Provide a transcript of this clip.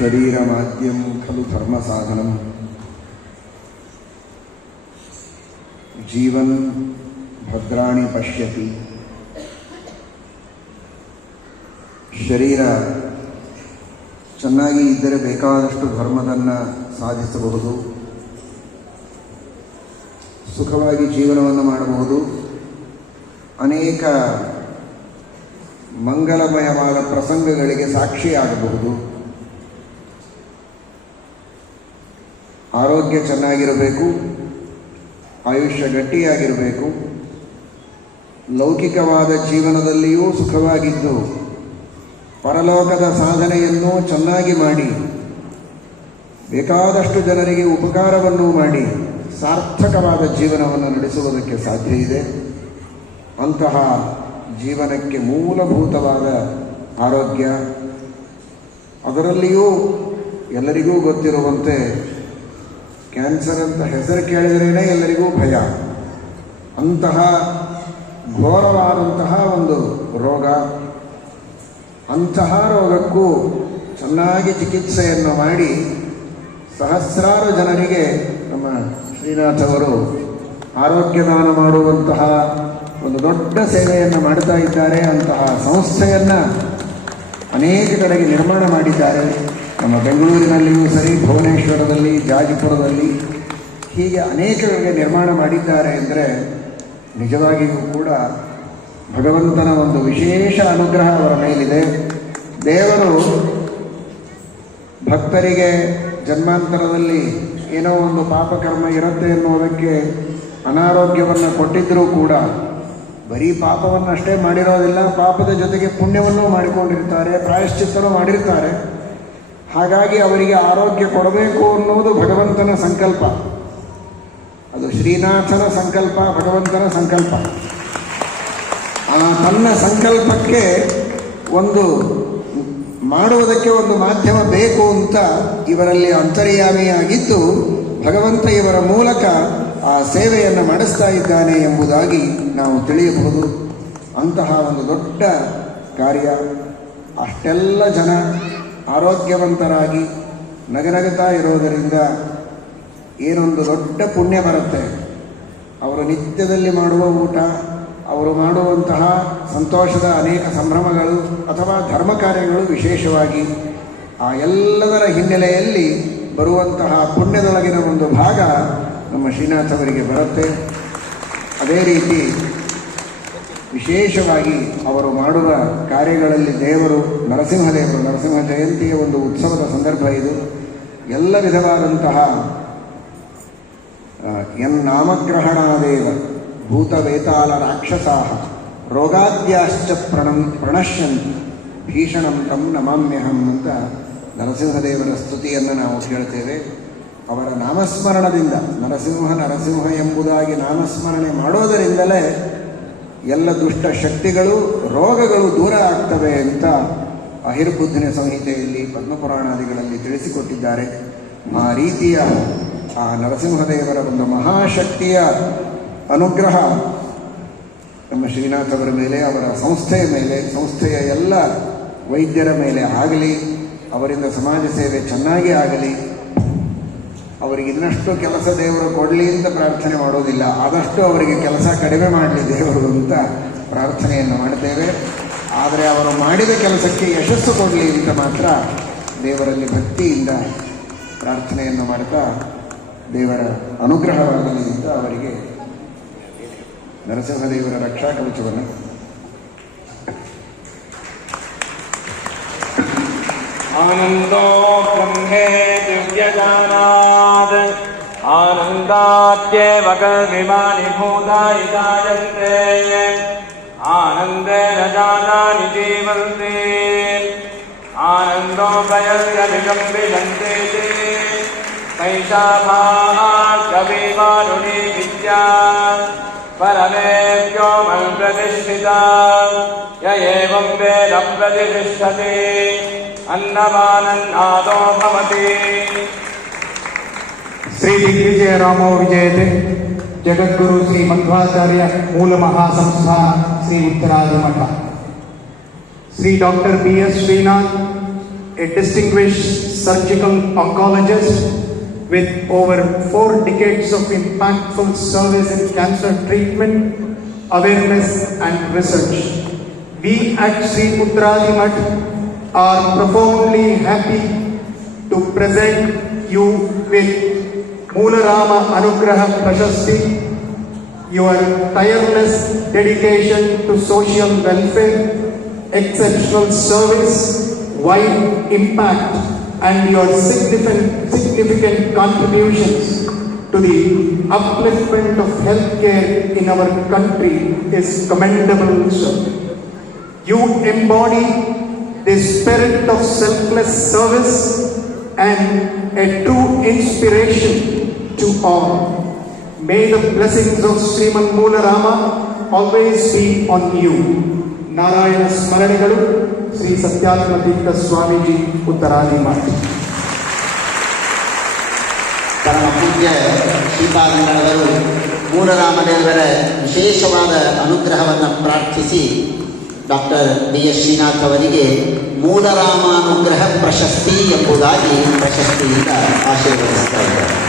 ಶರೀರಮಾದ್ಯಂ ಖಲು ಧರ್ಮಸಾಧನಂ ಜೀವನ್ ಭದ್ರಾಣಿ ಪಶ್ಯತಿ. ಶರೀರ ಚೆನ್ನಾಗಿ ಇದ್ದರೆ ಬೇಕಾದಷ್ಟು ಧರ್ಮವನ್ನು ಸಾಧಿಸಬಹುದು, ಸುಖವಾಗಿ ಜೀವನವನ್ನು ಮಾಡಬಹುದು, ಅನೇಕ ಮಂಗಲಮಯವಾದ ಪ್ರಸಂಗಗಳಿಗೆ ಸಾಕ್ಷಿಯಾಗಬಹುದು. ಆರೋಗ್ಯ ಚೆನ್ನಾಗಿರಬೇಕು, ಆಯುಷ್ಯ ಗಟ್ಟಿಯಾಗಿರಬೇಕು, ಲೌಕಿಕವಾದ ಜೀವನದಲ್ಲಿಯೂ ಸುಖವಾಗಿದ್ದು ಪರಲೋಕದ ಸಾಧನೆಯನ್ನು ಚೆನ್ನಾಗಿ ಮಾಡಿ ಬೇಕಾದಷ್ಟು ಜನರಿಗೆ ಉಪಕಾರವನ್ನು ಮಾಡಿ ಸಾರ್ಥಕವಾದ ಜೀವನವನ್ನು ನಡೆಸುವುದಕ್ಕೆ ಸಾಧ್ಯ ಇದೆ. ಅಂತಹ ಜೀವನಕ್ಕೆ ಮೂಲಭೂತವಾದ ಆರೋಗ್ಯ, ಅದರಲ್ಲಿಯೂ ಎಲ್ಲರಿಗೂ ಗೊತ್ತಿರುವಂತೆ ಕ್ಯಾನ್ಸರ್ ಅಂತ ಹೆಸರು ಕೇಳಿದ್ರೇ ಎಲ್ಲರಿಗೂ ಭಯ. ಅಂತಹ ಘೋರವಾದಂತಹ ಒಂದು ರೋಗ, ಅಂತಹ ರೋಗಕ್ಕೂ ಚೆನ್ನಾಗಿ ಚಿಕಿತ್ಸೆಯನ್ನು ಮಾಡಿ ಸಹಸ್ರಾರು ಜನರಿಗೆ ನಮ್ಮ ಶ್ರೀನಾಥ್ ಅವರು ಆರೋಗ್ಯದಾನ ಮಾಡುವಂತಹ ಒಂದು ದೊಡ್ಡ ಸೇವೆಯನ್ನು ಮಾಡ್ತಾ ಇದ್ದಾರೆ. ಅಂತಹ ಸಂಸ್ಥೆಯನ್ನು ಅನೇಕ ಕಡೆಗೆ ನಿರ್ಮಾಣ ಮಾಡಿದ್ದಾರೆ. ನಮ್ಮ ಬೆಂಗಳೂರಿನಲ್ಲಿಯೂ ಸರಿ, ಭುವನೇಶ್ವರದಲ್ಲಿ, ಜಾಜಿಪುರದಲ್ಲಿ, ಹೀಗೆ ಅನೇಕ ಕಡೆಗೆ ನಿರ್ಮಾಣ ಮಾಡಿದ್ದಾರೆ. ಅಂದರೆ ನಿಜವಾಗಿಯೂ ಕೂಡ ಭಗವಂತನ ಒಂದು ವಿಶೇಷ ಅನುಗ್ರಹ ಅವರ ಮೇಲಿದೆ. ದೇವರು ಭಕ್ತರಿಗೆ ಜನ್ಮಾಂತರದಲ್ಲಿ ಏನೋ ಒಂದು ಪಾಪಕರ್ಮ ಇರುತ್ತೆ ಎನ್ನುವುದಕ್ಕೆ ಅನಾರೋಗ್ಯವನ್ನು ಕೊಟ್ಟಿದ್ದರೂ ಕೂಡ ಬರೀ ಪಾಪವನ್ನಷ್ಟೇ ಮಾಡಿರೋದಿಲ್ಲ, ಪಾಪದ ಜೊತೆಗೆ ಪುಣ್ಯವನ್ನೂ ಮಾಡಿಕೊಂಡಿರ್ತಾರೆ, ಪ್ರಾಯಶ್ಚಿತ್ತನೂ ಮಾಡಿರ್ತಾರೆ. ಹಾಗಾಗಿ ಅವರಿಗೆ ಆರೋಗ್ಯ ಕೊಡಬೇಕು ಅನ್ನುವುದು ಭಗವಂತನ ಸಂಕಲ್ಪ. ಅದು ಶ್ರೀನಾಥನ ಸಂಕಲ್ಪ, ಭಗವಂತನ ಸಂಕಲ್ಪ. ತನ್ನ ಸಂಕಲ್ಪಕ್ಕೆ ಒಂದು ಮಾಡುವುದಕ್ಕೆ ಒಂದು ಮಾಧ್ಯಮ ಬೇಕು ಅಂತ ಇವರಲ್ಲಿ ಅಂತರ್ಯಾಮಿಯಾಗಿದ್ದು ಭಗವಂತ ಇವರ ಮೂಲಕ ಆ ಸೇವೆಯನ್ನು ಮಾಡಿಸ್ತಾ ಇದ್ದಾನೆ ಎಂಬುದಾಗಿ ನಾವು ತಿಳಿಯಬಹುದು. ಅಂತಹ ಒಂದು ದೊಡ್ಡ ಕಾರ್ಯ, ಅಷ್ಟೆಲ್ಲ ಜನ ಆರೋಗ್ಯವಂತರಾಗಿ ನಗನಗುತ್ತಾ ಇರೋದರಿಂದ ಏನೊಂದು ದೊಡ್ಡ ಪುಣ್ಯ ಬರುತ್ತೆ. ಅವರು ನಿತ್ಯದಲ್ಲಿ ಮಾಡುವ ಊಟ, ಅವರು ಮಾಡುವಂತಹ ಸಂತೋಷದ ಅನೇಕ ಸಂಭ್ರಮಗಳು ಅಥವಾ ಧರ್ಮ ಕಾರ್ಯಗಳು ವಿಶೇಷವಾಗಿ ಆ ಎಲ್ಲದರ ಹಿನ್ನೆಲೆಯಲ್ಲಿ ಬರುವಂತಹ ಪುಣ್ಯದೊಳಗಿನ ಒಂದು ಭಾಗ ನಮ್ಮ ಶ್ರೀನಾಥ್ ಅವರಿಗೆ ಬರುತ್ತೆ. ಅದೇ ರೀತಿ ವಿಶೇಷವಾಗಿ ಅವರು ಮಾಡುವ ಕಾರ್ಯಗಳಲ್ಲಿ ದೇವರು ನರಸಿಂಹದೇವರು, ನರಸಿಂಹ ಜಯಂತಿಯ ಒಂದು ಉತ್ಸವದ ಸಂದರ್ಭ ಇದು. ಎಲ್ಲ ವಿಧವಾದಂತಹ ನಾಮಗ್ರಹಣಾದೇವ ಭೂತವೇತಾಲ ರಾಕ್ಷಸಾಹ ರೋಗಾದ್ಯಾಶ್ಚ ಪ್ರಣಶ್ಯಂತಿ ಭೀಷಣಂ ತಂ ನಮಾಮ್ಯಹಂ ಅಂತ ನರಸಿಂಹದೇವರ ಸ್ತುತಿಯನ್ನು ನಾವು ಕೇಳ್ತೇವೆ. ಅವರ ನಾಮಸ್ಮರಣದಿಂದ, ನರಸಿಂಹ ಎಂಬುದಾಗಿ ನಾಮಸ್ಮರಣೆ ಮಾಡೋದರಿಂದಲೇ ಎಲ್ಲ ದುಷ್ಟ ಶಕ್ತಿಗಳು, ರೋಗಗಳು ದೂರ ಆಗ್ತವೆ ಅಂತ ಅಹಿರ್ಬುದ್ಧಿನ ಸಂಹಿತೆಯಲ್ಲಿ, ಪದ್ಮಪುರಾಣಾದಿಗಳಲ್ಲಿ ತಿಳಿಸಿಕೊಟ್ಟಿದ್ದಾರೆ. ಆ ರೀತಿಯ ಆ ನರಸಿಂಹದೇವರ ಒಂದು ಮಹಾಶಕ್ತಿಯ ಅನುಗ್ರಹ ನಮ್ಮ ಶ್ರೀನಾಥ್ ಅವರ ಮೇಲೆ, ಅವರ ಸಂಸ್ಥೆಯ ಮೇಲೆ, ಸಂಸ್ಥೆಯ ಎಲ್ಲ ವೈದ್ಯರ ಮೇಲೆ ಆಗಲಿ. ಅವರಿಂದ ಸಮಾಜ ಸೇವೆ ಚೆನ್ನಾಗಿ ಆಗಲಿ. ಅವರಿಗೆ ಇನ್ನಷ್ಟು ಕೆಲಸ ದೇವರು ಕೊಡಲಿ ಅಂತ ಪ್ರಾರ್ಥನೆ ಮಾಡೋದಿಲ್ಲ, ಆದಷ್ಟು ಅವರಿಗೆ ಕೆಲಸ ಕಡಿಮೆ ಮಾಡಲಿ ದೇವರು ಅಂತ ಪ್ರಾರ್ಥನೆಯನ್ನು ಮಾಡ್ತೇವೆ. ಆದರೆ ಅವರು ಮಾಡಿದ ಕೆಲಸಕ್ಕೆ ಯಶಸ್ಸು ಕೊಡಲಿ ಅಂತ ಮಾತ್ರ ದೇವರಲ್ಲಿ ಭಕ್ತಿಯಿಂದ ಪ್ರಾರ್ಥನೆಯನ್ನು ಮಾಡ್ತಾ ದೇವರ ಅನುಗ್ರಹವಾಗಲಿ ಅಂತ ಅವರಿಗೆ ನರಸಿಂಹದೇವರ ರಕ್ಷಾ ಕವಚವನ್ನು ಆನಂದೋ ಬ್ರಹ್ಮೇ ದಿವ್ಯಜಾನಾತ್ ಆನಂದಾತ್ಯೇವ ಕರ್ಮಿಮಾನಿ ಭೂತಾನಿ ಜಾಯಂತೆ ಆನಂದೇನ ಜಾನಾನಿ ಜೀವಂತೆ ಆನಂದೋ ಪ್ರಯಸ್ಯ ವಿಜಂಬಿಷಂತೆ ಕೈಶಾಭಾಶ್ಚವಿಮಾನುನಿ ವಿದ್ಯಾ ಪರಮೇವ್ಯೋಮಂ ಪ್ರತಿಷ್ಠಿತಾ ಯ ಏವಂ ವೇದ ಪ್ರತಿಷ್ಠತಿ ಅನ್ನಮಾನನ್ನಾದೋ ಭವತಿ. ಶ್ರೀ ದಿಗ್ವಿಜಯ ರಾಮೋ ವಿಜಯತೆ. ಜಗದ್ಗುರು ಶ್ರೀ ಮಧ್ವಾಚಾರ್ಯ ಮೂಲ ಮಹಾಸಂಸ್ಥಾನ Shri Uttaradi Math. Shri doctor B S Srinath a distinguished surgical oncologist with over 4 decades of impactful service in cancer treatment, awareness and research. We at Sri Uttaradimath are profoundly happy to present you with Moolarama Anugraha Prashasti. Your tireless dedication to social welfare, exceptional service, wide impact, and your significant contributions to the upliftment of healthcare in our country is commendable, sir. You embody the spirit of selfless service and a true inspiration to all. May the blessings of Sriman Moolarama always be on you. Narayana Smaranigalu, Sri Satyatmatika Swamiji, Uttaradimath. ಪರಮ ಪೂಜ್ಯ ಶ್ರೀಪಾದಂಗಳವರು ಮೂಲರಾಮದೇವರ ವಿಶೇಷವಾದ ಅನುಗ್ರಹವನ್ನು ಪ್ರಾರ್ಥಿಸಿ doctor D S Srinath ಅವರಿಗೆ ಮೂಲರಾಮಾನುಗ್ರಹ ಪ್ರಶಸ್ತಿ ಎಂಬುದಾಗಿ ಪ್ರಶಸ್ತಿಯಿಂದ ಆಶೀರ್ವದಿಸ್ತಾ ಇದ್ದಾರೆ.